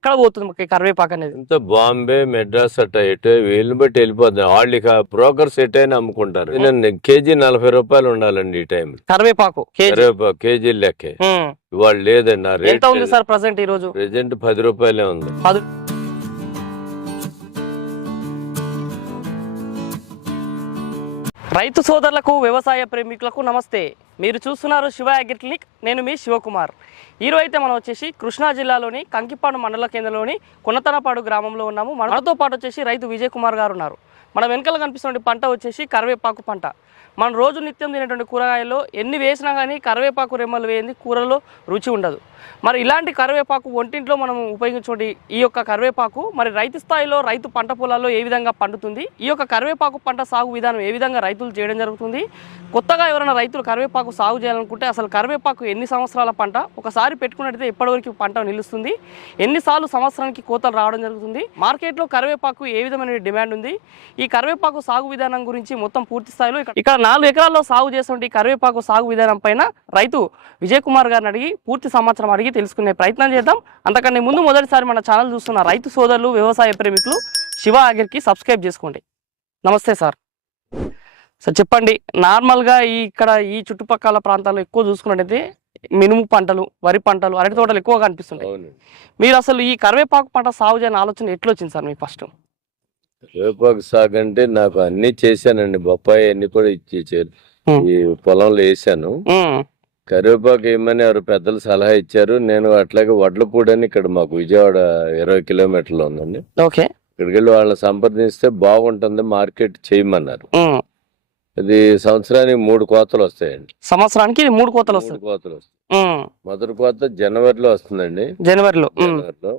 ఎక్కడ పోతుంది మాకు కరివేపాకు అనేది? ఇంత బాంబే మెడ్రాస్ అట్ట ఎటు వీళ్ళని బట్టి వెళ్ళిపోతుంది. వాళ్ళు ఇక బ్రోకర్స్ ఎట్ అయినా అమ్ముకుంటారు నేను కేజీ నలభై రూపాయలు ఉండాలండి ఈ టైం కరివేపాకు కేజీ? కరివేపాకు కేజీ లెక్కే. ఇవాళ లేదండి ఆ ఎంత ఉంది సార్ ప్రజెంట్ ఈ రోజు? ప్రెసెంట్ పది రూపాయలే ఉంది. పది రైతు సోదరులకు వ్యవసాయ ప్రేమికులకు నమస్తే. మీరు చూస్తున్నారు శివ అగ్రి క్లినిక్. నేను మీ శివకుమార్. ఈరోజు అయితే మనం వచ్చేసి కృష్ణా జిల్లాలోని కంకిపాడు మండల కేంద్రంలోని కొనతనపాడు గ్రామంలో ఉన్నాము. మనతో పాటు వచ్చేసి రైతు విజయ్ కుమార్ గారు ఉన్నారు. మన వెనకాల కనిపిస్తున్న పంట వచ్చేసి కరివేపాకు పంట. మనం రోజు నిత్యం తినేటువంటి కూరగాయల్లో ఎన్ని వేసినా కానీ కరివేపాకు రెమ్మలు వేయింది కూరలో రుచి ఉండదు. మరి ఇలాంటి కరివేపాకు ఒంటింట్లో మనం ఉపయోగించుకోండి ఈ యొక్క కరివేపాకు. మరి రైతు స్థాయిలో రైతు పంట పొలాల్లో ఏ విధంగా పండుతుంది? ఈ యొక్క కరివేపాకు పంట సాగు విధానం ఏ విధంగా రైతులు చేయడం జరుగుతుంది? కొత్తగా ఎవరైనా రైతులు కరివేపాకు సాగు చేయాలనుకుంటే అసలు కరివేపాకు ఎన్ని సంవత్సరాల పంట? ఒకసారి పెట్టుకున్నట్టయితే ఎప్పటివరకు పంట నిలుస్తుంది. ఎన్నిసార్లు సంవత్సరానికి కోతలు రావడం జరుగుతుంది. మార్కెట్లో కరివేపాకు ఏ విధమైన డిమాండ్ ఉంది? ఈ కరివేపాకు సాగు విధానం గురించి మొత్తం పూర్తి స్థాయిలో ఇక్కడ- నాలుగు ఎకరాల్లో సాగు చేస్తుంటే ఈ కరివేపాకు సాగు విధానం పైన రైతు విజయ్ కుమార్ గారిని అడిగి పూర్తి సమాచారం అడిగి తెలుసుకునే ప్రయత్నం చేద్దాం. అంతకన్నా ముందు మొదటిసారి మన ఛానల్ చూస్తున్న రైతు సోదరులు వ్యవసాయ ప్రేమికులు శివ ఆగిర్కి సబ్స్క్రైబ్ చేసుకోండి. నమస్తే సార్. సార్ చెప్పండి నార్మల్గా ఈ ఇక్కడ ఈ చుట్టుపక్కల ప్రాంతాల్లో ఎక్కువ చూసుకున్నట్టయితే మినుము పంటలు వరి పంటలు అరటి తోటలు ఎక్కువగా కనిపిస్తుంటాయి మీరు అసలు ఈ కరివేపాకు పంట సాగు చేయని ఆలోచన ఎట్లా వచ్చింది సార్ మీకు ఫస్ట్? కరివేపాకు సాగు అంటే నాకు అన్ని చేశానండి. బొప్పాయి అన్ని కూడా ఇచ్చేసారు. ఈ పొలంలో వేసాను కరివేపాకు ఏమని ఎవరు పెద్దలు సలహా ఇచ్చారు. నేను అట్లాగే వడ్లపూడి అని ఇక్కడ మాకు విజయవాడ ఇరవై కిలోమీటర్లు ఉందండి. ఓకే. ఇక్కడికి వెళ్ళి వాళ్ళని సంప్రదిస్తే బాగుంటుంది. మార్కెట్ చేయమన్నారు. అది సంవత్సరానికి మూడు కోతలు వస్తాయండి సంవత్సరానికి ఇది మూడు కోతలు మూడు వస్తుంది కోతలు వస్తాయి. మొదటి కోత జనవరిలో వస్తుందండి జనవరిలో. జనవరిలో.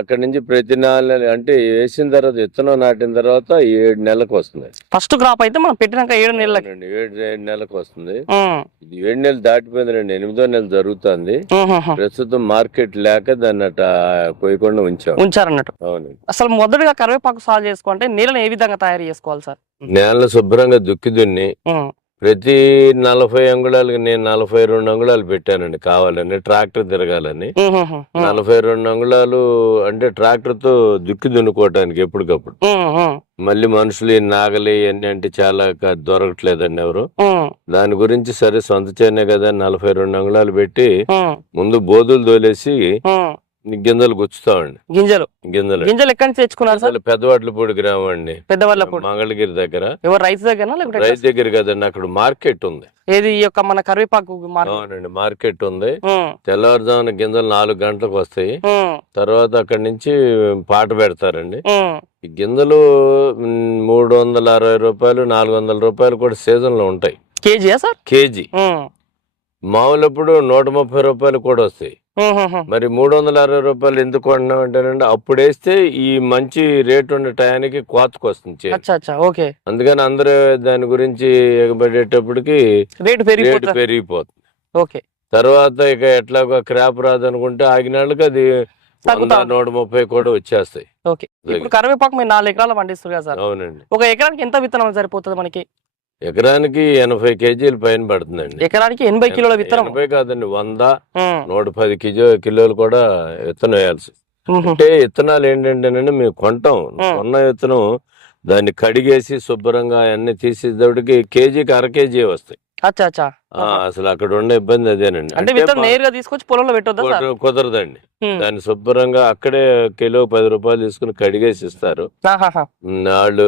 అక్కడి నుంచి ప్రతి నాలుగు నెలలు అంటే వేసిన తర్వాత విత్తనం నాటిన తర్వాత ఏడు నెలలకు వస్తుంది. ఫస్ట్ క్రాప్ అయితే మనం పెట్టినాక ఏడు నెలలకి. ఏడు ఏడు నెలలకు వస్తుంది. ఇది ఏడు నెలలు దాటిపోయిందండి ఎనిమిదో నెల జరుగుతుంది. ప్రస్తుతం మార్కెట్ లేక దాన్ని అట్ట పోయకుండా ఉంచాం. ఉంచారన్నట్టు. అవునండి. అసలు మొదటగా కరివేపాకు సాగు చేసుకోవాలంటే నీళ్ళని ఏ విధంగా తయారు చేసుకోవాలి సార్? నేల శుభ్రంగా దుక్కి దున్ని. ప్రతి నలభై అంగుళాలకి నేను నలభై రెండు అంగుళాలు పెట్టానండి కావాలని ట్రాక్టర్ తిరగాలని. నలభై రెండు అంగుళాలు అంటే ట్రాక్టర్తో దుక్కి దున్నుకోవటానికి ఎప్పటికప్పుడు. మళ్ళీ మనుషులు ఈ నాగలి ఇవన్నీ అంటే చాలా దొరకట్లేదండి ఎవరు. దాని గురించి సరే సొంత చేనే కదా నలభై రెండు అంగుళాలు పెట్టి. ముందు బోధులు తోలేసి. గింజలు గుచ్చుతామండి. గింజలు. గింజలు. గింజలు ఎక్కడి నుంచి తెచ్చుకున్నారు సార్? పెద్దవాట్లపూడి గ్రామం అండి పెద్దవాళ్ళప్పుడు మంగళగిరి దగ్గర. ఎవరు రైతు దగ్గర రైతు దగ్గర కదండి అక్కడ మార్కెట్ ఉంది. ఏది ఈ యొక్క మన కరివేపాకు మార్కెట్? అవునండి మార్కెట్ ఉంది. తెల్లవారుజామున గింజలు నాలుగు గంటలకు వస్తాయి. తర్వాత అక్కడి నుంచి పాట పెడతారండి. గింజలు మూడు వందల అరవై రూపాయలు నాలుగు వందల రూపాయలు కూడా సీజన్లో ఉంటాయి. కేజీయా సార్? కేజీ. ఉమ్. మామూలప్పుడు నూట ముప్పై రూపాయలు కూడా వస్తాయి. మరి మూడు వందల అరవై రూపాయలు ఎందుకు కొంటున్నాం అంటేనండి అప్పుడు వేస్తే ఈ మంచి రేట్ ఉండే టయానికి కోతకు వస్తుంది ఓకే. అందుకని అందరూ దాని గురించి ఎగబడేటప్పటికి రేటు రేటు పెరిగిపోతుంది. ఓకే. తర్వాత ఇక ఎట్లాగో క్రాప్ రాదనుకుంటే ఆగినాళ్ళకి అది నూట ముప్పై కూడా వచ్చేస్తాయి. కరివేపాకు మీరు నాలుగు ఎకరాలు పండిస్తారు కదా సార్. అవునండి. ఒక ఎకరానికి ఎంత విత్తనం సరిపోతుంది మనకి? ఎకరానికి ఎనభై కేజీలు పైన పడుతుందండి ఎకరానికి ఎనభై కిలోల విత్తనం ఎనభై కాదండి వంద. నూట పది కిలో కిలోలు కూడా విత్తనం వేయాల్సి. అంటే విత్తనాలు ఏంటంటేనండి మేము కొంటాం. కొన్న విత్తనం దాన్ని కడిగేసి శుభ్రంగా అన్ని తీసేటప్పటికి కేజీకి అర కేజీ వస్తాయి అచ్చా అచ్చా. ఆ, అసలు అక్కడ ఉండే ఇబ్బంది అదేనండి అంటే విత్తనం నేరుగా తీసుకొచ్చి పొలంలో పెట్టొద్దా సార్? కుదర- కుదరదండి. దాన్ని శుభ్రంగా అక్కడే కిలో పది రూపాయలు తీసుకుని కడిగేసి ఇస్తారు ఆహాహా. ఉమ్, వాళ్ళు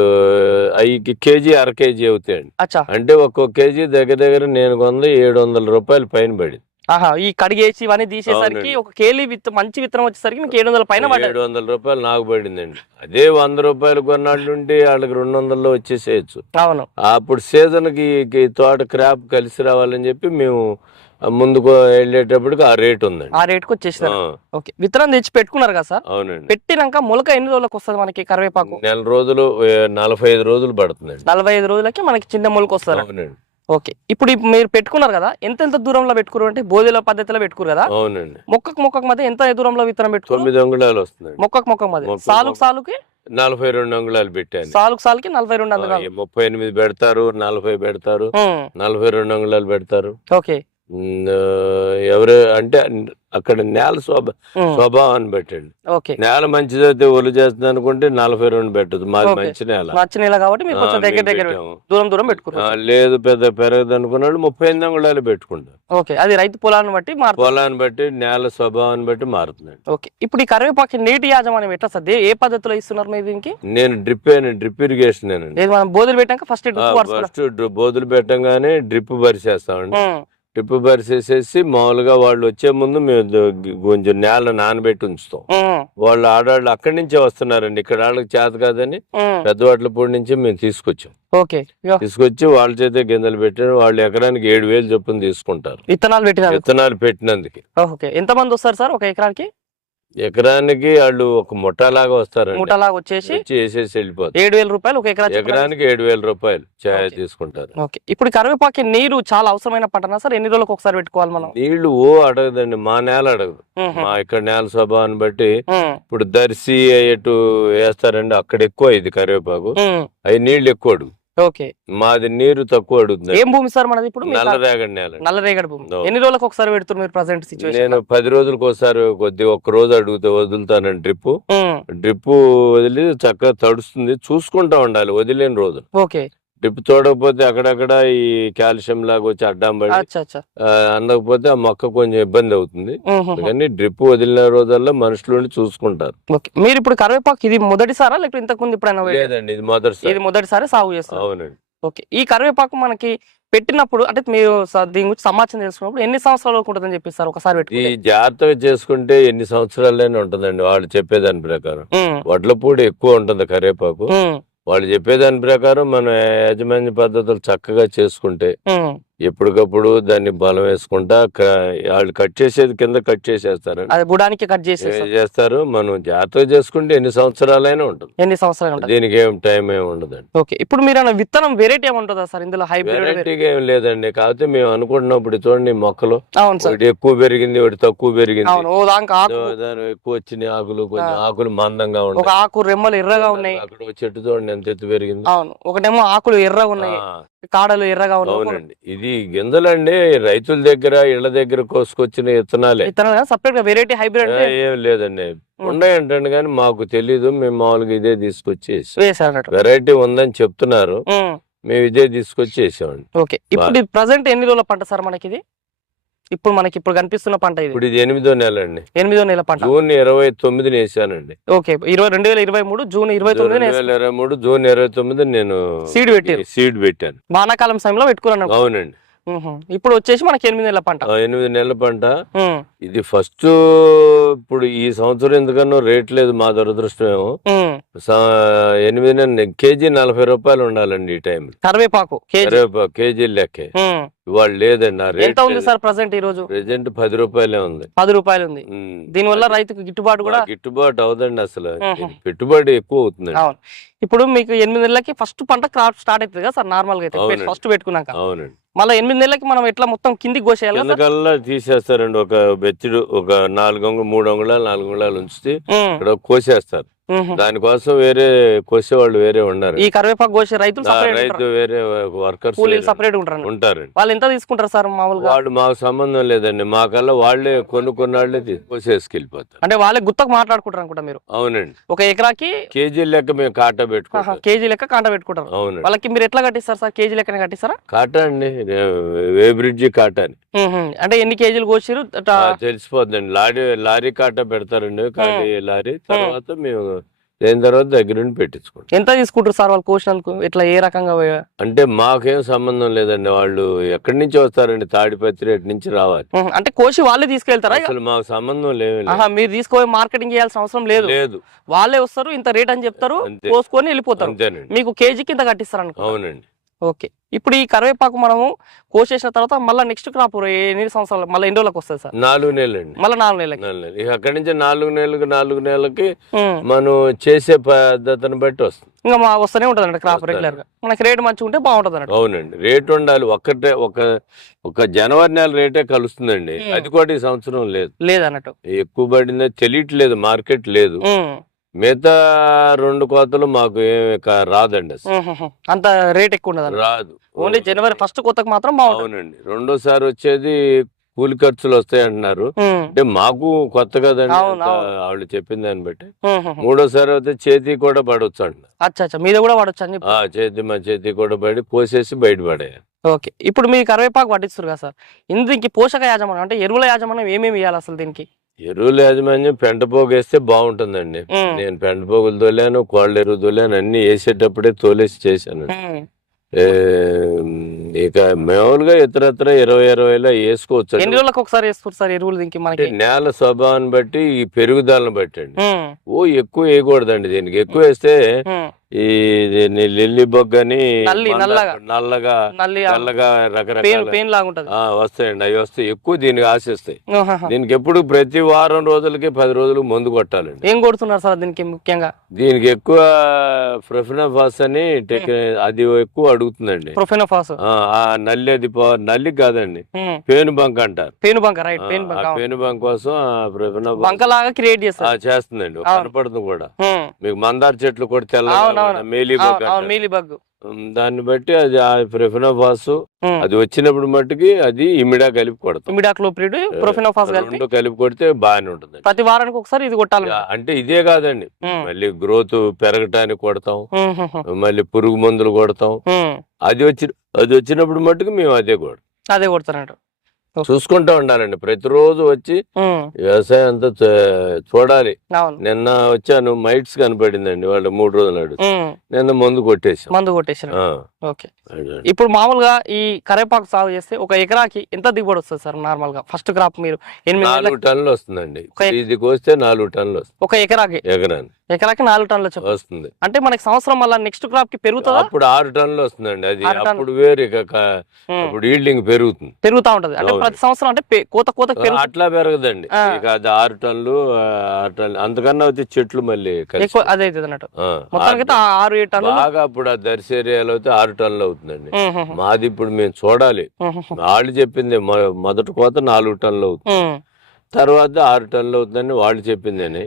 అవి కేజీ అర కేజీ అవుతాయండి. అచ్చా. అంటే ఒక్కో కేజీ దగ్గర దగ్గర నేను కొంద ఏడు వందల రూపాయలు పైన పడింది. ఆహా ఈ కడిగేసి ఇవన్నీ తీసేసరికి. ఒక కేలీ విత్ మంచి విత్తనం వచ్చేసరికి మీకు ఏడు వందల పైన ఏడు వందల రూపాయలు నాకు పడిందండి. అదే వంద రూపాయలు కొన్నాళ్ళు నుండి వాళ్ళకి రెండు వందల్లో వచ్చేసేయచ్చు. అవును. అప్పుడు సీజన్కి కి తోట క్రాప్ కలిసి రావాలని చెప్పి మేము ముందుకు వెళ్ళేటప్పటికి ఆ రేట్ ఉందండి. ఆ రేట్కి వచ్చేసినారు. ఆ, ఓకే. విత్తనం తెచ్చి పెట్టుకున్నారు కదా సార్? అవునండి. పెట్టినాక మొలక ఎన్ని రోజులకు వస్తుంది మనకి కరివేపాకు? నెల రోజులు నలభై ఐదు రోజులు పడుతుందండి. నలభై ఐదు రోజులకి మనకి చిన్న మొలక వస్తుంది. అవునండి. ఓకే. ఇప్పుడు మీరు పెట్టుకున్నారు కదా ఎంత ఎంత దూరంలో పెట్టుకున్నారు అంటే బోధెల పద్ధతిలో పెట్టుకున్నారు కదా? అవునండి. మొక్కకు మొక్కకు మధ్య ఎంత దూరంలో విత్తనం పెట్టుకున్నారు తొమ్మిది అంగుళాలు వస్తుందండి మొక్కకు మొక్కకు మధ్య. సాలుకు. సాలుకి? నలభై రెండు అంగుళాలు పెట్టాను. సాలుకు సాలుకి నలభై రెండు అంగుళాలు. ముప్పై ఎనిమిది పెడతారు నలభై పెడతారు నలభై రెండు అంగుళాలు పెడతారు. ఓకే. ఎవరు అంటే అక్కడ నేల స్వభా స్వభావాన్ని పెట్టండి ఓకే. నేల మంచిదైతే ఒలు చేస్తుంది అనుకుంటే నలభై రెండు పెట్టదు మాది. మంచి నేల. నచ్చిన నెల కాబట్టి. దూరం దూరం లేదు పెద్ద పెరగదు అనుకున్న వాళ్ళు ముప్పై ఎనిమిది అంగుళాలు పెట్టుకుంటారు. ఓకే. అది రైతు పొలాన్ని బట్టి మారుతుంది. పొలాన్ని బట్టి నేల స్వభావాన్ని బట్టి మారుతుందండి. ఓకే. ఇప్పుడు ఈ కరివేపాకు నీటి యాజమాన్యం ఎట్లా సార్? ఏ పద్ధతిలో ఇస్తున్నారు మీరు దీనికి? నేను డ్రిప్ డ్రిప్ ఇరిగేషన్ మనం బోధులు పెట్టాక ఫస్ట్ ఫస్ట్ బోధులు పెట్టంగానే డ్రిప్ పరిచేస్తామండి. డ్రిప్ పరిచేసేసి మామూలుగా వాళ్ళు వచ్చే ముందు మేము కొంచెం నేల నానబెట్టి ఉంచుతాం. వాళ్ళు ఆడవాళ్ళు అక్కడి నుంచే వస్తున్నారండి. ఇక్కడ వాళ్ళకి చేత కాదని పెద్దవాట్ల పొడి నుంచి మేము తీసుకొచ్చాం. తీసుకొచ్చి వాళ్ళ చేతే గింజలు పెట్టారు వాళ్ళు ఎకరానికి ఏడు వేలు చొప్పున తీసుకుంటారు. విత్తనాలు పెట్టినారు విత్తనాలు పెట్టినందుకు. ఎంత మంది వస్తారు సార్ ఒక ఎకరానికి? ఎకరానికి వాళ్ళు ఒక ముఠాలాగా వస్తారండి మూటలాగా వచ్చేసి వచ్చి వేసేసి వెళ్ళిపోతారు ఏడు వేల రూపాయలు ఒక ఎకరా ఎకరానికి ఏడు వేల రూపాయలు ఛాయ. తీసుకుంటారు ఓకే ఇప్పుడు కరివేపాకు నీరు చాలా అవసరమైన పంటనా సార్ ఎన్ని రోజులకు ఒకసారి పెట్టుకోవాలి మనం నీళ్ళు ఓ అడగదండి మా నేల అడగదు. మా ఇక్కడ నేల స్వభావాన్ని బట్టి. ఇప్పుడు దర్శి ఎటు వేస్తారండి అక్కడ ఎక్కువ ఇది కరివేపాకు. అవి నీళ్ళు ఎక్కువ అడుగు ఓకే. మాది నీరు తక్కువ అడుగుతుంది. ఏం భూమి సార్ మనది ఇప్పుడు? నల్ల రేగడి నేల. నల్లరేగడి భూమి. ఎన్ని రోజులకు ఒకసారి పెడుతున్నారు మీరు ప్రజెంట్ సిచ్యువేషన్ నేను పది రోజులకు ఒకసారి కొద్ది ఒక్క రోజు అడుగుతా వదులుతానండి డ్రిప్ డ్రిప్ వదిలి చక్కగా తడుస్తుంది. చూసుకుంటా ఉండాలి. వదిలేని రోజు ఓకే. డ్రిప్ తోడకపోతే అక్కడక్కడ ఈ కాల్షియం లాగా వచ్చి అడ్డం పడి అందకపోతే ఆ మొక్క కొంచెం ఇబ్బంది అవుతుంది. కానీ డ్రిప్ వదిలిన రోజుల్లో మనుషులు చూసుకుంటారు. మీరు ఇప్పుడు కరివేపాకు ఇది మొదటిసారా లేకపోతే ఇంతకు ముందు పెట్టారా? లేదండి ఇది మొదటిసారి. ఇది మొదటిసారి సాగు చేస్తారు అవునండి. ఓకే. ఈ కరివేపాకు మనకి పెట్టినప్పుడు అంటే మీరు దీని గురించి సమాచారం తెలుసుకున్నప్పుడు ఎన్ని సంవత్సరాల ఉంటుందని చెప్పిస్తారు ఒకసారి ఈ జాగ్రత్తగా చేసుకుంటే ఎన్ని సంవత్సరాలైనా ఉంటుందండి వాళ్ళు చెప్పేదాని ప్రకారం. వడ్లపూడి ఎక్కువ ఉంటుంది కరివేపాకు. వాళ్ళు చెప్పేదాని ప్రకారం మన యాజమాన్య పద్ధతులు చక్కగా చేసుకుంటే ఎప్పటికప్పుడు దాన్ని బలం వేసుకుంటా వాళ్ళు కట్ చేసేది కింద కట్ చేసేస్తారు అది బుడానికి కట్ చేసేస్తారు చేస్తారు? మనం జాగ్రత్తగా చేసుకుంటే ఎన్ని సంవత్సరాలైనా ఉంటుంది. ఎన్ని సంవత్సరాలు దీనికి ఏం టైం ఏమి ఉండదండి. ఓకే. ఇప్పుడు మీరు విత్తనం వెరైటీ ఏముంటుందా సార్? ఇందులో హైబ్రిడ్ వెరైటీగా ఏం లేదండి. కాకపోతే మేము అనుకుంటున్నప్పుడు చూడండి మొక్కలు. అవును సార్. ఒకటి ఎక్కువ పెరిగింది ఒకటి తక్కువ పెరిగింది. ఎక్కువ వచ్చినాయి ఆకులు కొంచెం ఆ. ఆకులు మందంగా ఉంటాయి ఆకు రెమ్మలు ఎర్రగా ఉన్నాయి. అక్కడ చెట్టు చూడండి ఎంత ఎత్తు పెరిగింది. అవును. ఒకటేమో ఆకులు ఎర్రగా ఉన్నాయి. కాడలు ఎర్రగా ఉన్నాయి అవునండి. ఇది గింజలండి. రైతుల దగ్గర ఇళ్ళ దగ్గర కోసుకొచ్చిన విత్తనాలే విత్తనాలు సపరేట్గా వెరైటీ హైబ్రిడ్ ఆ, ఏం లేదండి. ఉన్నాయంటండి కానీ మాకు తెలీదు. మేము మామూలుగా ఇదే తీసుకొచ్చి వేసాం. వేసారు అన్నట్టు వెరైటీ ఉందని చెప్తున్నారు. మేము. ఇదే తీసుకొచ్చి వేసామండి ఓకే. ఇప్పుడు ప్రజెంట్ ఎన్ని రోజుల పంట సార్ మనకి ఇది ఇప్పుడు మనకి ఇప్పుడు కనిపిస్తున్న పంట ఇది. ఇప్పుడు ఇది ఎనిమిదో నెల అండి. ఎనిమిదో నెల పంట. జూన్ ఇరవై తొమ్మిదిని వేసానండి ఓకే ఇరవై రెండు వేల ఇరవై మూడు జూన్ ఇరవై తొమ్మిది ఇరవై మూడు జూన్ ఇరవై తొమ్మిది నేను సీడ్ పెట్టారు. సీడ్ పెట్టాను. వానాకాలం సమయంలో పెట్టుకున్నాను. అవునండి. ఇప్పుడు వచ్చేసి మనకి ఎనిమిది నెలల పంట. ఎనిమిది నెలల పంట. ఇది ఫస్ట్ ఇప్పుడు ఈ సంవత్సరం ఎందుకన్నా రేట్ లేదు మా దురదృష్టం ఏమో. ఉమ్. సా- ఎనిమిది కేజీ నలభై రూపాయలు ఉండాలండి ఈ టైం కరివేపాకు కేజీ. కరివేపాకు కేజీ లెక్కే. ఇవాళ లేదండి ఆ రేట్ ఉంది సార్ ప్రజెంట్ ఈ రోజు? ప్రెసెంట్ పది రూపాయలే ఉంది. పది రూపాయలు ఉంది. దీని వల్ల రైతుకు గిట్టుబాటు కూడా గిట్టుబాటు అవదండి అసలు. పెట్టుబడి ఎక్కువ అవుతుందండి. అవును. ఇప్పుడు మీకు ఎనిమిది నెలలకి ఫస్ట్ పంట క్రాప్ స్టార్ట్ అవుతుంది కదా సార్ నార్మల్గా అయితే. ఫస్ట్ పెట్టుకున్నాక. అవునండి. మళ్ళీ ఎనిమిది నెలలకి మనం ఎట్లా మొత్తం కిందికి కోసేయాలి తీసేస్తారండి ఒక బెచ్చడు ఒక నాలుగు అంగుళాలు మూడు అంగుళాలు నాలుగు అంగుళాలు ఉంచితే. ఇక్కడ కోసేస్తారు. దానికోసం వేరే కోసేవాళ్ళు వేరే ఉన్నారు. ఈ కరివేపాకు కోసే రైతులు రైతు వేరే వర్కర్స్ సపరేట్ ఉంటారు ఉంటారండి వాళ్ళు ఎంత తీసుకుంటారు సార్ మామూలుగా? వాళ్ళు మాకు సంబంధం లేదండి. మాకల్లా వాళ్ళే కొనుక్కున్న వాళ్ళే కోసేసుకెళ్ళిపోతారు అంటే వాళ్ళే గుత్తకు మాట్లాడుకుంటారు అనుకుంటా మీరు? అవునండి. ఒక ఎకరాకి కేజీ లెక్క మేము కాటా పెట్టుకుంటాం. కేజీ లెక్క కాంట పెట్టుకుంటారు. అవునండి. వాళ్ళకి మీరు ఎట్లా కట్టిస్తారు సార్? కేజీ లెక్కనే కట్టిస్తారా? కాటా అండి. వే బ్రిడ్జి కాటా అని. అంటే ఎన్ని కేజీలు కోసిరు తెలిసిపోద్దండి. లారీ లారీ కాటా పెడతారండి. లారీ. తర్వాత మేము దేని తర్వాత దగ్గర నుండి పెట్టించుకుంటాం ఎంత తీసుకుంటారు సార్ వాళ్ళు కోసినందుకు ఇట్లా ఏ రకంగా పోయా- అంటే మాకేం సంబంధం లేదండి వాళ్ళు. ఎక్కడి నుంచి వస్తారండి? తాడిపత్రి అటు నుంచి రావాలి. అంటే కోసి వాళ్ళే తీసుకెళ్తారా? అసలు మాకు సంబంధం ఆహా మీరు తీసుకుపోయి మార్కెటింగ్ చేయాల్సిన అవసరం లేదు. లేదు. వాళ్ళే వస్తారు ఇంత రేట్ అని చెప్తారు. కోసుకొని వెళ్ళిపోతారు. మీకు కేజీకి ఇంత కట్టిస్తారు అనుకో అవునండి. ఓకే. ఇప్పుడు ఈ కరివేపాకు మనము కోసేసిన తర్వాత మళ్ళీ నెక్స్ట్ క్రాప్ ఎన్ని సంవత్సరాలు మళ్ళీ ఎన్ని రోజులకు వస్తుంది సార్? నాలుగు నెలలండి. మళ్ళీ నాలుగు నెలలకి? నాలుగు నెలలు. ఇక అక్కడి నుంచి నాలుగు నెలలకు నాలుగు నెలలకి. మనం చేసే పద్ధతిని బట్టి వస్తుంది. ఇంకా మా వస్తూనే ఉంటుంది అండి క్రాప్. రెగ్యులర్గా మనకి రేట్ మంచిగా ఉంటే బాగుంటుంది అన్నట్టు. అవునండి. రేట్ ఉండాలి. ఒక్కటే ఒక ఒక జనవరి నెల రేటే కలుస్తుందండి. అది కూడా ఈ సంవత్సరం లేదు. లేదన్నట్టు. ఎక్కువ పడిందో తెలియట్లేదు మార్కెట్ లేదు. మిగతా రెండు కోతలు మాకు ఏమి రాదండి. అంత రేట్ ఎక్కువ ఉండదు? రాదు. ఓన్లీ జనవరి ఫస్ట్ కోతకు మాత్రం అవునండి. రెండోసారి వచ్చేది కూలి ఖర్చులు వస్తాయి అంటున్నారు. అంటే మాకు కొత్త కదండి. వాళ్ళు చెప్పింది దాన్ని బట్టి. మూడోసారి అయితే చేతి కూడా పడవచ్చు అంటున్నారు. అచ్చా అచ్చా. మీద కూడా అని చెప్పి ఆ చేతి మా చేతి కూడా పడి కోసేసి బయటపడేయాలి ఓకే. ఇప్పుడు మీ కరివేపాకు పట్టిస్తారు కదా సార్. ఇందుకు పోషక యాజమాన్యం అంటే ఎరువుల యాజమాన్యం ఏమేమి ఇవ్వాలి అసలు దీనికి? ఎరువుల యాజమాన్యం పెంట పోగు వేస్తే బాగుంటుందండి. నేను పెంట పోగులు తోలాను కోళ్ళ ఎరువు తోలాను అన్ని వేసేటప్పుడే తోలేసి చేశాను. ఇక మామూలుగా ఇతరత్ర ఇరవై ఇరవైలో వేసుకోవచ్చు. ఎన్ని రోజులకు ఒకసారి వేస్తారు సార్ ఎరువులు దీనికి అంటే మనకి నేల స్వభావాన్ని బట్టి ఈ పెరుగుదలను బట్టి అండి. ఓ ఎక్కువ వేయకూడదండి దీనికి. ఎక్కువ వేస్తే. ఈ లిల్లీ బొగ్గని నల్లగా. నల్లగా రకరకాల వస్తాయండి. అవి వస్తాయి. ఎక్కువ దీనికి ఆశిస్తాయి. దీనికి ఎప్పుడు ప్రతి వారం రోజులకి పది రోజులు మందు కొట్టాలండి. ఏం కొడుతున్నారు సార్ దీనికి ముఖ్యంగా? దీనికి ఎక్కువ ప్రొఫినఫాస్ అని అది ఎక్కువ అడుగుతుందండి. ప్రొఫెనోఫాస్. నల్లి అది నల్లి కాదండి. పేను బంక్ అంటారు. పెయిన్ బంక రైట్ ఆ బంక పేను బంక్ కోసం ప్రొఫినఫాస్ బంక లాగా క్రియేట్ చేస్తారు. చేస్తుందండి. కనపడుతుంది కూడా. మీకు మందార చెట్లు కూడా తెల్లగా దాన్ని బట్టి అది ఆ ప్రొఫినఫాస్. అది వచ్చినప్పుడు మట్టుకి అది ఇమిడా కలిపి కొడతాం. ఇమిడాక్లోప్రిడ్ ప్రొఫెనోఫాస్ కలిపి రెండు కలిపి? కొడితే బాగానే ఉంటుంది. ప్రతి వారానికి ఒకసారి ఇది కొట్టాలి అంటే ఇదే కాదండి. మళ్ళీ గ్రోత్ పెరగటానికి కొడతాం. మళ్ళీ పురుగు మందులు కొడతాం. అది వచ్చి అది వచ్చినప్పుడు మట్టుకు మేము అదే కొడతాం. అదే కొడతారంట. చూసుకుంటూ ఉండాలండి. ప్రతిరోజు వచ్చి. వ్యవసాయం అంతా చూడాలి. నిన్న వచ్చాను మైట్స్ కనపడిందండి వాళ్ళు మూడు రోజులు నాడు. నిన్న మందు కొట్టేసాం మందు ఓకే. అదే. ఇప్పుడు మామూలుగా ఈ కరేపాకు సాగు చేస్తే ఒక ఎకరాకి ఎంత దిగుబడి వస్తుంది సార్ నార్మల్గా ఫస్ట్ క్రాప్ మీరు నాలుగు టన్నులు వస్తుందండి. ఇది కోస్తే నాలుగు టన్నులు వస్తుంది. ఒక ఎకరాకి? ఎకరాన్ని ఎకరాకి నాలుగు టన్నుల వస్తుంది. అంటే మనకి సంవత్సరం మళ్ళీ నెక్స్ట్ క్రాప్కి పెరుగుతుందా? అప్పుడు ఆరు టన్నులు వస్తుందండి. అది. అప్పుడు వేరు. అప్పుడు ఈల్డింగ్ పెరుగుతుంది. పెరుగుతా ఉంటది. అంటే. ప్రతి సంవత్సరం అంటే కోత కోత అట్లా పెరగదండి. ఆ. ఇక అది ఆరు టన్నులు ఆ, ఆరు టన్నులు అంతకన్నా అయితే చెట్లు మళ్ళీ ఎక్కువ అదే అన్నట్టు. మొత్తానికి ఆరు- ఏడు టన్నులు బాగా అప్పుడు ఆ దర్శి ఏరియాలో అయితే ఆరు టన్నులు అవుతుందండి. మాది ఇప్పుడు మేము చూడాలి. వాళ్ళు చెప్పింది మొదటి కోత నాలుగు టన్నులు అవుతుంది. తర్వాత ఆరు టన్నులు అవుతుందని వాళ్ళు చెప్పిందని.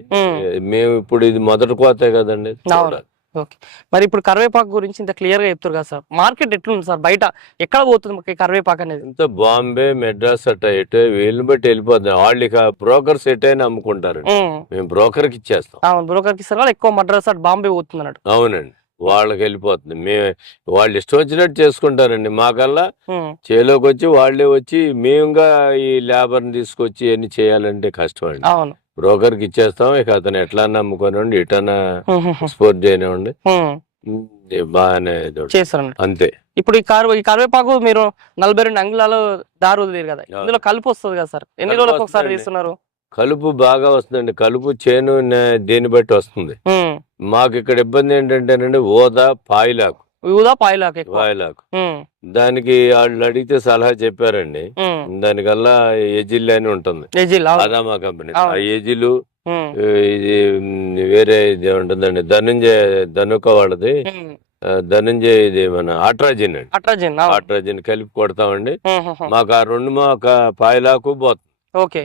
మేము. ఇప్పుడు ఇది మొదటి కోతే కదండి. చూడాలి ఓకే. మరి ఇప్పుడు కరివేపాకు గురించి ఇంత క్లియర్గా చెప్తారు కదా సార్. మార్కెట్ ఎట్లుంది సార్? బయట ఎక్కడ పోతుంది మనకి కరివేపాకు అనేది? ఇంత బాంబే మెడ్రాస్ అట్ట ఎటు వీళ్ళని బట్టి వెళ్ళిపోతుంది. వాళ్ళు ఇక బ్రోకర్స్ ఎటైనా అమ్ముకుంటారు. మ్మ్. మేము బ్రోకర్కి ఇచ్చేస్తాం. అవును బ్రోకర్కి ఇస్తారు వాళ్ళు ఎక్కువ మద్రాస్ అటు బాంబే పోతుంది అన్నట్టు. అవునండి. వాళ్ళకి వెళ్ళిపోతుంది. మేము వాళ్ళు ఇష్టం వచ్చినట్టు చేసుకుంటారండి. మాకల్లా. చేలోకి వచ్చి వాళ్ళే వచ్చి మేముగా ఈ లేబర్ని తీసుకొచ్చి ఎన్ని చేయాలంటే కష్టం అండి అవును. బ్రోకర్కి ఇచ్చేస్తాం. ఇక అతను ఎట్లా నమ్ముకోనివ్వండి ఇటన్నా మ్మ్, మ్మ్, స్పోర్ట్ చేయనివ్వండి. బాగానే అంతే. ఇప్పుడు ఈ కరువు ఈ కరివేపాకు మీరు నలభై రెండు అంగుళాలు దారు వదిలేరు కదా. ఇందులో కలుపు వస్తుంది కదా సార్. ఎన్ని రోజులకు ఒకసారి. తీస్తున్నారు? కలుపు బాగా వస్తుందండి. కలుపు చేను దేన్ని బట్టి వస్తుంది. మాకు ఇక్కడ ఇబ్బంది ఏంటంటేనండి ఓదా పాయిలాకు. ఊదా పాయలాకు ఎక్కువ పాయిలాకు మ్మ్. దానికి వాళ్ళు అడిగితే సలహా చెప్పారండి. దానికల్లా ఎజిల్ అని ఉంటుంది. Adama company. ఆ ఎజిలు. ఇది వేరే ఇది ఉంటుందండి ధనుంజయ ధనుక వాళ్ళది ధనుంజయ ఇది మన ఆట్రాజిన్ అండి అట్రాజిన్ అవును. ఆట్రాజిన్ కలిపి కొడతామండి. మాకు ఆ రెండు మాకు పాయలాకు పోతుంది ఓకే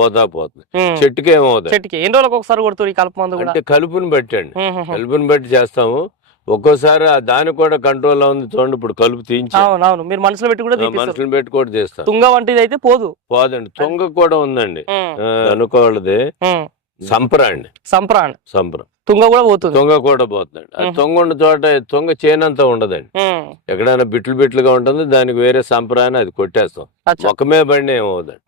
ఓదా పోతుంది. చెట్టుకి ఏమవుతుంది చెట్టుకి ఎన్ని రోజులకు ఒకసారి కొడుతుంది కలుపు మందు అంటే కలుపుని బట్టి అండి. కలుపుని బట్టి చేస్తాము ఒక్కోసారి ఆ దానికి కూడా కంట్రోల్ ఉంది చూడండి ఇప్పుడు కలుపు తీయించి. అవును అవును మీరు మనసులో పెట్టి కూడా మనుషులను పెట్టి కూడా చేస్తాం తుంగ వంటిది అయితే పోదు. పోదండి. తొంగ కూడా ఉందండి. అనుకోవాలది. మ్మ్. సంప్ర అండి సంప్రాణ్ సంప్ర. తుంగ కూడా పోతుంది. తొంగ కూడా పోతుందండి. ఆ. తొంగ ఉన్న చోట తొంగ చేనంతా ఉండదండి. ఎక్కడైనా బిట్లు బిట్లుగా ఉంటుంది దానికి వేరే సంప్రాన్ని అది కొట్టేస్తాం. మొక్కమే బండి ఏమవుదండి.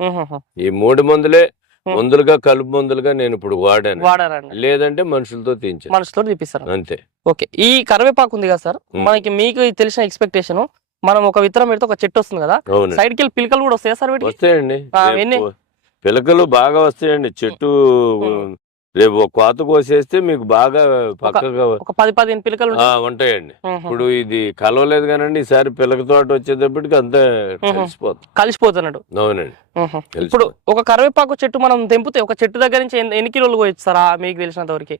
ఈ మూడు మందులే. మందులుగా కలుపు మందులుగా నేను ఇప్పుడు వాడాను. వాడారండి. లేదంటే మనుషులతో తీయించాను. మనసుతో తీపిస్తారు? అంతే. ఓకే. ఈ కరివేపాకు ఉంది కదా సార్. మనకి మీకు తెలిసిన ఎక్స్పెక్టేషన్ మనం ఒక విత్తనం పెడితే ఒక చెట్టు వస్తుంది కదా? సైడ్కి పిలకలు కూడా వస్తాయా సార్ వస్తాయండి? పిలకలు బాగా వస్తాయండి. చెట్టు. రేపు ఒక కోత కోసేస్తే మీకు బాగా పక్కగా ఒక పది పదిహేను పిలకలు ఉంటాయండి. ఇప్పుడు ఇది కలవలేదు కానండి ఈసారి పిలక తోట వచ్చేటప్పటికి అంతా కలిసిపోతుంది. కలిసిపోతున్నట్టు. అవునండి. ఇప్పుడు. ఒక కరివేపాకు చెట్టు మనం తెంపితే ఒక చెట్టు దగ్గర నుంచి ఎన్ని- కిలోలు పోయిస్తారా మీకు తెలిసినంత వరకు?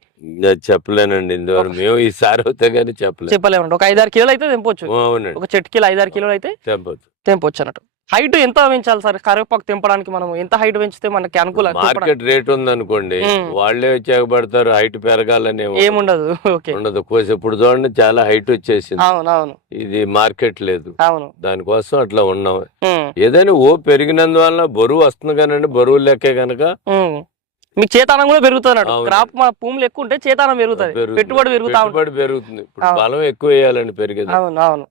చెప్పలేనండి ఇంతవరకు మేము ఈసారి అవుతా కానీ చెప్పలేదు చెప్పలేమండి. ఒక ఐదారు కిలోలు అయితే తెంపొచ్చు. అవునండి. ఒక చెట్టు కిలో ఐదారు కిలోలు అయితే తెంపొచ్చు. తెంపొచ్చు అన్నట్టు. హైట్ ఎంత పెంచాలి సార్? కరివేపాకు తెంపడానికి మనం ఎంత హైట్ పెంచితే మనకి అనుకూలం? మార్కెట్ రేట్ ఉంది ఉమ్. వాళ్ళే వచ్చేకబడతారు హైట్ పెరగాలని ఏముండదు ఉండదు. కోసి ఇప్పుడు చూడండి చాలా హైట్ వచ్చేసింది. అవును అవును ఇది మార్కెట్ లేదు. అవును. దానికోసం అట్లా ఉన్నాం. ఏదైనా ఓ పెరిగినందువల్ల బరువు వస్తుంది కానండి బరువు లెక్కే ఉమ్. మీకు చేతానం కూడా పెరుగుతుంది అవును. క్రాప్ మన భూములు ఎక్కువ ఉంటే చేతానం పెరుగుతుంది. పెట్టుబడి పెరుగుతా పెట్టుబడి పెరుగుతుంది. బలం ఎక్కువ వేయాలండి పెరిగేది. అవును అవును.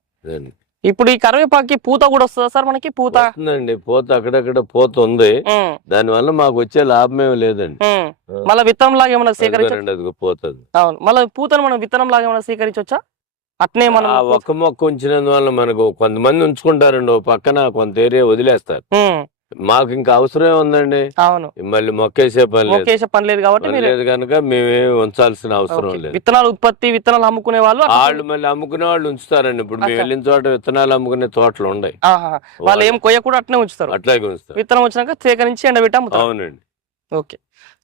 ఇప్పుడు ఈ కరివేపాకి పూత కూడా వస్తుందా సార్ మనకి? పూత? వస్తుందండి. పోత అక్కడక్కడ పోత ఉంది. ఉమ్, దానివల్ల మాకు వచ్చే లాభం ఏమి లేదండి. మళ్ళీ విత్తనం లాగా ఏమైనా సేకరించ అదిగోనండి, అదిగో పోతుంది. అవును. మళ్ళీ పూతను మనం విత్తనం లాగా ఏమైనా సేకరించవచ్చా అట్నే మనం ఒక్క మొక్క ఉంచినందువల్ల మనకు కొంతమంది ఉంచుకుంటారండి. పక్కన కొంత ఏరియా వదిలేస్తారు. మాకు ఇంకా అవసరం ఉందండి. అవును. మళ్ళీ మొక్కేసే పని లేదు. మొక్కేసే పని లేదు కాబట్టి లేదు కనుక మేమేమి ఉంచాల్సిన అవసరం. లేదు. విత్తనాలు ఉత్పత్తి విత్తనాలు అమ్ముకునే వాళ్ళు అట్లా వాళ్ళు మళ్ళీ అమ్ముకునే వాళ్ళు ఉంచుతారండి. ఇప్పుడు మేము. వెళ్ళిన చోట విత్తనాలు అమ్ముకునే తోటలు ఉన్నాయి. వాళ్ళు ఏం కొయ్యకుండా అట్నే ఉంచుతారు. అట్లాగే ఉంచుతారు. విత్తనం వచ్చినాక సేకరించి ఎండబెట్టి అమ్ముతారు. అవునండి. ఓకే.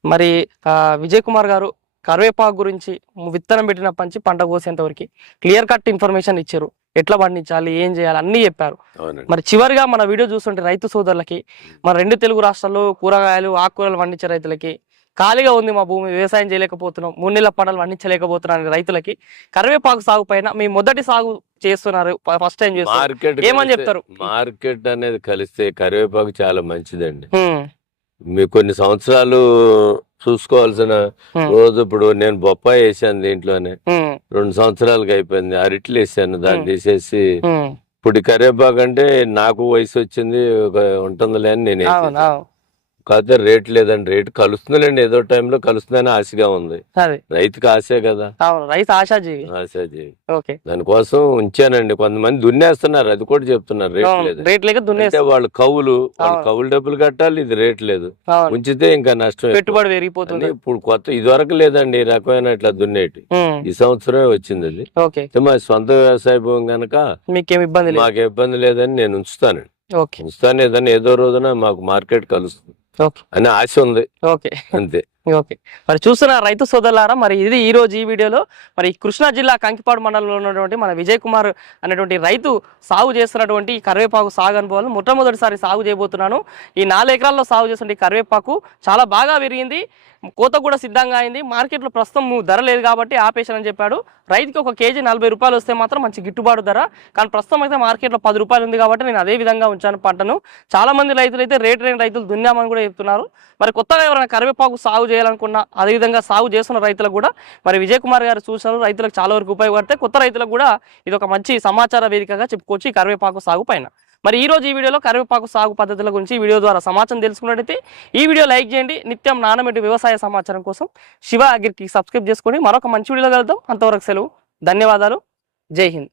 మరి ఆ, విజయ్ కుమార్ గారు కరివేపాకు గురించి విత్తనం పెట్టిన పంచి పంట కోసేంత వరకు క్లియర్ కట్ ఇన్ఫర్మేషన్ ఇచ్చారు. ఎట్లా పండించాలి ఏం చేయాలి అన్నీ చెప్పారు. మరి చివరిగా మన వీడియో చూస్తుంటే రైతు సోదరులకి మన రెండు తెలుగు రాష్ట్రాల్లో కూరగాయలు ఆకుకూరలు పండించే రైతులకి ఖాళీగా ఉంది మా భూమి వ్యవసాయం చేయలేకపోతున్నాం మూడు నెలల పంటలు పండించలేకపోతున్నాం అనే రైతులకి కరివేపాకు సాగు పైన మీ మొదటి సాగు చేస్తున్నారు ఫస్ట్ టైం చేస్తున్నారు. ఏమని చెప్తారు? మార్కెట్ అనేది కలిస్తే కరివేపాకు చాలా మంచిదండి. మీకు కొన్ని సంవత్సరాలు చూసుకోవాల్సిన రోజు ఇప్పుడు నేను బొప్పాయి వేసాను దీంట్లోనే. రెండు సంవత్సరాలకు అయిపోయింది. అరిట్లు వేసాను దాన్ని. తీసేసి. ఇప్పుడు ఈ కరివేపాకు అంటే నాకు వయసు వచ్చింది ఒక ఉంటుందిలే అని నేను కాకపోతే రేట్ లేదండి. రేట్ కలుస్తుందిలేండి. ఏదో టైంలో కలుస్తుందని ఆశగా ఉంది. రైతుకి ఆశే కదా. అవును. రైతు ఆశాజీవి. ఆశాజీ ఓకే. దానికోసం ఉంచానండి. కొంతమంది దున్నేస్తున్నారు. అది కూడా చెప్తున్నారు. రేట్ లేదు. రేట్ లేక వాళ్ళు కవులు వాళ్ళు. కవులు డబ్బులు కట్టాలి. ఇది రేట్ లేదు. ఉంచితే ఇంకా నష్టం. పెట్టుబడి పెరిగిపోతుంది. ఇప్పుడు కొత్త ఇదివరకు లేదండి ఈ రకమైన ఇట్లా దున్నేటి. ఈ సంవత్సరమే వచ్చింది అది. ఓకే. మా సొంత వ్యవసాయ భూమి కనుక మీకేం ఇబ్బంది మాకు ఇబ్బంది లేదని నేను ఉంచుతానండి. ఉంచుతాను. ఏదైనా ఏదో రోజున మాకు మార్కెట్ కలుస్తుంది. అని ఆశ ఉంది. ఓకే. అంతే. ఓకే. మరి చూస్తున్న రైతు సోదరులారా మరి ఇది ఈ రోజు ఈ వీడియోలో మరి కృష్ణా జిల్లా కంకిపాడు మండలంలో ఉన్నటువంటి మన విజయ్ కుమార్ అనేటువంటి రైతు సాగు చేస్తున్నటువంటి ఈ కరివేపాకు సాగు అనుభవాలు మొట్టమొదటిసారి సాగు చేయబోతున్నాను. ఈ నాలుగు ఎకరాల్లో సాగు చేస్తున్న ఈ కరివేపాకు చాలా బాగా పెరిగింది కోత కూడా సిద్ధంగా అయింది. మార్కెట్లో ప్రస్తుతం ధర లేదు కాబట్టి ఆపేశానని చెప్పాడు. రైతుకి ఒక కేజీ నలభై రూపాయలు వస్తే మాత్రం మంచి గిట్టుబాటు ధర. కానీ ప్రస్తుతం అయితే మార్కెట్లో పది రూపాయలు ఉంది కాబట్టి నేను అదే విధంగా ఉంచాను పంటను. చాలా మంది రైతులు అయితే రేట్ రేట్ రైతులు దున్నామని కూడా చెప్తున్నారు. మరి కొత్తగా ఎవరైనా కరివేపాకు సాగు చేయాలనుకున్నా అదేవిధంగా సాగు చేస్తున్న రైతులకు కూడా మరి విజయ్ కుమార్ గారు సూచనలు రైతులకు చాలా వరకు ఉపయోగపడితే కొత్త రైతులకు కూడా ఇది ఒక మంచి సమాచార వేదికగా చెప్పుకోవచ్చు ఈ కరివేపాకు సాగు పైన. మరి ఈ రోజు ఈ వీడియోలో కరివేపాకు సాగు పద్ధతుల గురించి ఈ వీడియో ద్వారా సమాచారం తెలుసుకున్నట్టయితే ఈ వీడియో లైక్ చేయండి. నిత్యం నానమెట్టి వ్యవసాయ సమాచారం కోసం శివ అగ్రికి సబ్స్క్రైబ్ చేసుకొని మరొక మంచి వీడియోలో కలుద్దాం. అంతవరకు సెలవు. ధన్యవాదాలు. జై హింద్.